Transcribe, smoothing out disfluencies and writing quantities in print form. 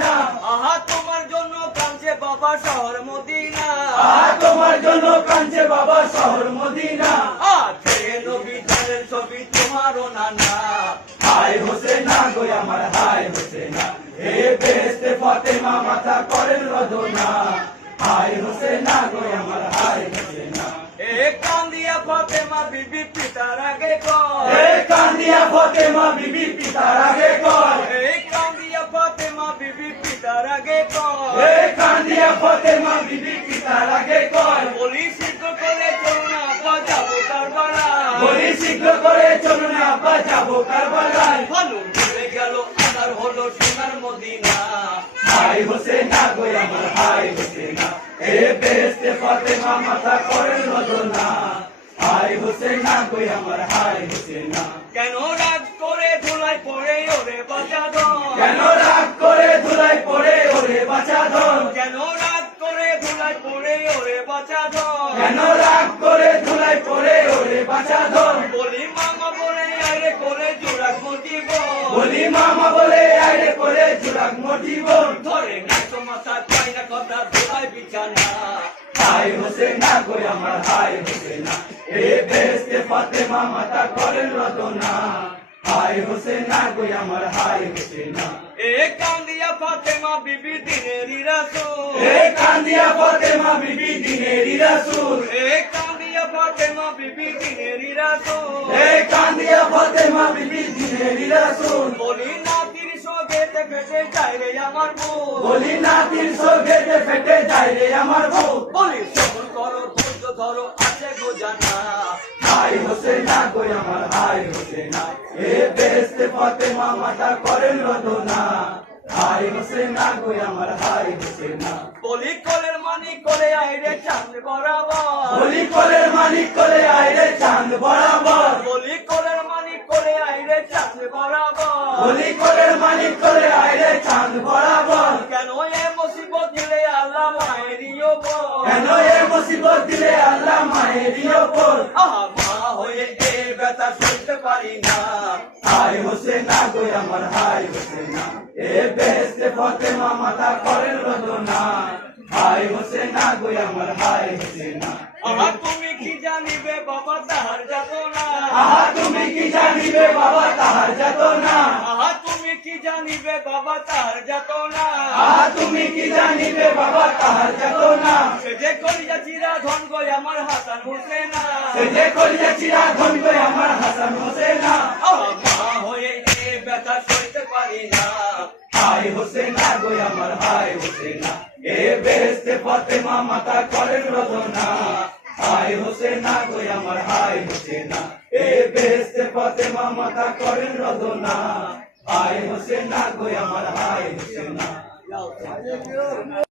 Medina. আহা তোমার জন্য কাঁদছে বাবা শহর মদিনা। আহা তোমার জন্য কাঁদছে বাবা শহর মদিনা। আছে নবী জানের ছবি তোমারও নানা। হায় হোসেনা গো আমার হায় হোসেনা, হে বেহেশতে ফাতেমা মাথা করেন রদনা। হায় হোসেনা গো আমার হায় হোসেনা। এ কান্দিয়া ফাতেমা বিবি পিতার আগে কর। হে কান্দিয়া ফাতেমা বিবি পিতার আগে কর। এই কান্দিয়া ফাতেমা বিবি পিতার আগে কর। হে কান্দিয়া ফাতেমা বিবি পিতার আগে কর। বলি শীঘ্র করে চলো না আব্বা যাবো কারবালায়। বলি শীঘ্র করে চলো না আব্বা যাবো কারবালায়। ভালো চলে গেল আদার হলো সোনার মদিনা। হায় হোসেনা গো আমার হায় হোসেনা, হে বেহেশতে ফাতেমা মাথা করেন রদনা। হায় হোসেনা গো আমার হায় হোসেনা। কেন রাগ করে ধুলাই পড়ে ওরে বাঁচা কেন রাগ করে ধুলাই পড়ে ওরে বাঁচা ধন। কেন রাগ করে ধুলাই পড়ে ওরে বাঁচা কেন রাগ করে ধুলাই পড়ে ওরে বাঁচা ধন। বলি মামা বলে আরে করে জোড়াক মজিব। বলি মামা বলে আরে করে জুরাক মোটিব। ধরে নাচো মাথা চাই না কথা ধুলাই বিছানা। হায় হোসেনা গো আমার হায় হোসেনা, হে বেহেশতে ফাতেমা মাথা করেন রদনা। হায় হোসেনা গো আমার হায় হোসেনা। এ কান্দিয়া ফাতেমা বিবি দিনেরই রাসূল। হে কান্দিয়া ফাতেমা বিবি দিনেরই রাসূল। এ কান্দিয়া ফাতেমা বিবি দিনেরই রাসূল। হে কান্দিয়া ফাতেমা বিবি দিনেরই রাসূল। বলি নাতির সোগেতে ফেটে যায় রে আমার বুক। বলি নাতির সোগেতে ফেটে যায় রে আমার বুক। বলি সবর করো ধৈর্য ধরো আছে গো জানা। হায় হোসেনা গো আমার হায় হোসেনা, হে বেহেশতে ফাতেমা মাথা করেন রদনা। হায় হোসেনা গো আমার হায় হোসেনা। বলি কোলের মানি কোলে আইরে চাঁদ বরাবর। বলি কোলের মালিক কোলে আইরে চাঁদ বরাবর। বলি কোলের মানি কোলে আইরে চাঁদ বরাবর। বলি কোলের মালিক কোলে আইরে চাঁদ বরাবর। কেন এ মুসিবত দিলে আল্লাহ মায়েরই ওপর। কেন এ মুসিবত দিলে আল্লাহ মায়েরই ওপর। আহা মা হয়ে এ ব্যথা সইতে পারি না। হায় হোসেনা গো আমার হায় হোসেনা, হে বেহেশতে ফাতেমা মাথা করেন রদনা। হায় হোসেনা গো আমার হায় হোসেনা। আহা তুমি কি জানিবে বাবা তাহার যাতনা। আহা তুমি কি জানিবে বাবা তাহার যাতনা। আহা তুমি কি জানিবে বাবা তাহার যাতনা। আহা তুমি কি জানিবে বাবা তাহার যাতনা। সে যে কলিজা চিরা ধন গো আমার হাসান হোসেনা। সে যে কলিজা চিরা ধন গো আমার হাসান হোসেনা। আহা মা হয়ে এ ব্যথা সইতে পারি না। হায় হোসেনা গো আমার হায় হোসেনা, হে বেহেশতে ফাতেমা মাথা করেন রদনা। হায় হোসেনা গো আমার হায় হোসেনা, হে বেহেশতে ফাতেমা মাথা করেন রদনা। হায় হোসেনা গো আমার হায় হোসেনা।